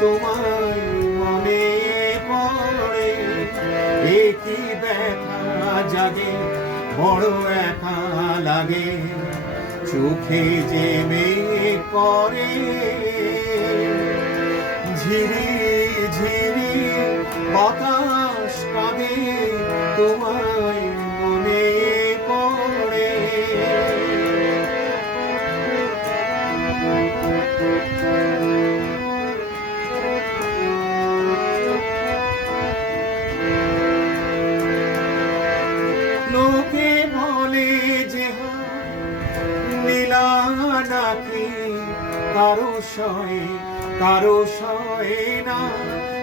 তোমায় মনে পড়ে। এ কি ব্যথা জাগে, বড় একা লাগে, চোখে যে মেঘ করে। ঝিরি ঝিরি বাতাস কাঁদে, তোমায় মনে পড়ে। লোকে বলে যে নীলা নাকি কারো সয় না।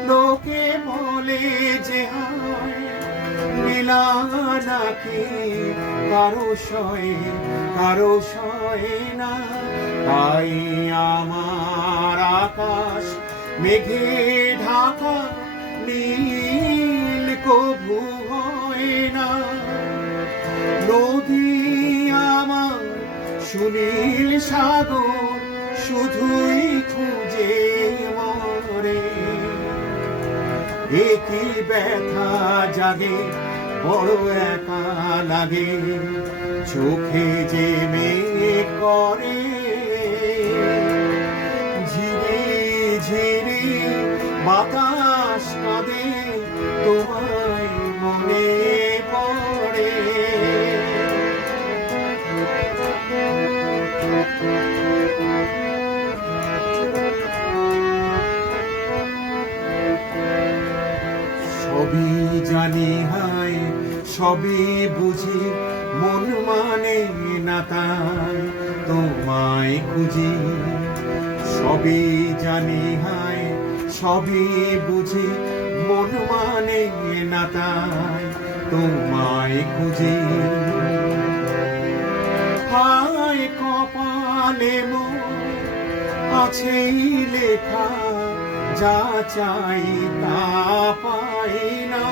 লোকে বলে যে নীলা নাকি কারো সয় না। তাই আমার আকাশ মেঘে ঢাকা, নীল কভু হয় না। নদী আমার সুনীল সাগর, শুধুই খুঁজে মরে। এ কি ব্যথা জাগে, বড় একা লাগে, চোখে যে মেঘ করে। ঝিরি ঝিরি বাতাস কাঁদে, তোমায় মনে পড়ে। সবই জানি হায়, সবই বুঝি, মন মানে না তাই তোমায় খুঁজি। সবই জানি হায়, সবই বুঝি, মন মানে না তাই তোমায় খুঁজি। হায় কপালে মোর আছেই লেখা, যা চাই তা পাই না।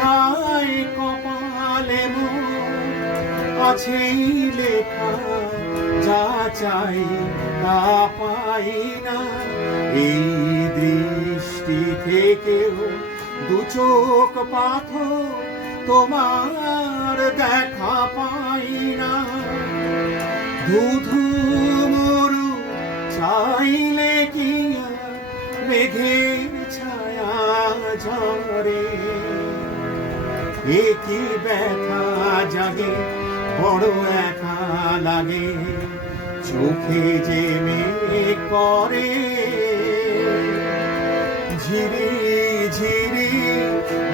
হায় কপালে মোর আছেই লেখা, যা চাই তা পাই না। এই দৃষ্টি থেকেও দু চোখ পাথর, তোমার দেখা পাই না। ধুধু মরু চাইলে কি মেঘের ছায়া ঝরে। এ কি ব্যথা জাগে, বড় একা লাগে, চোখে যে মেঘ করে। ঝিরি ঝিরি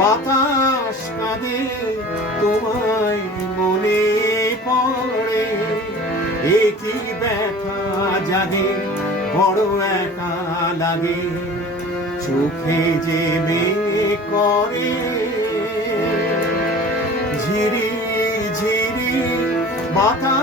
বাতাস কাঁদে, তোমায় মনে পড়ে। এ কি ব্যথা জাগে, বড় একা লাগে, চোখে যে মেঘ করে। ঝিরি ঝিরি বাতাস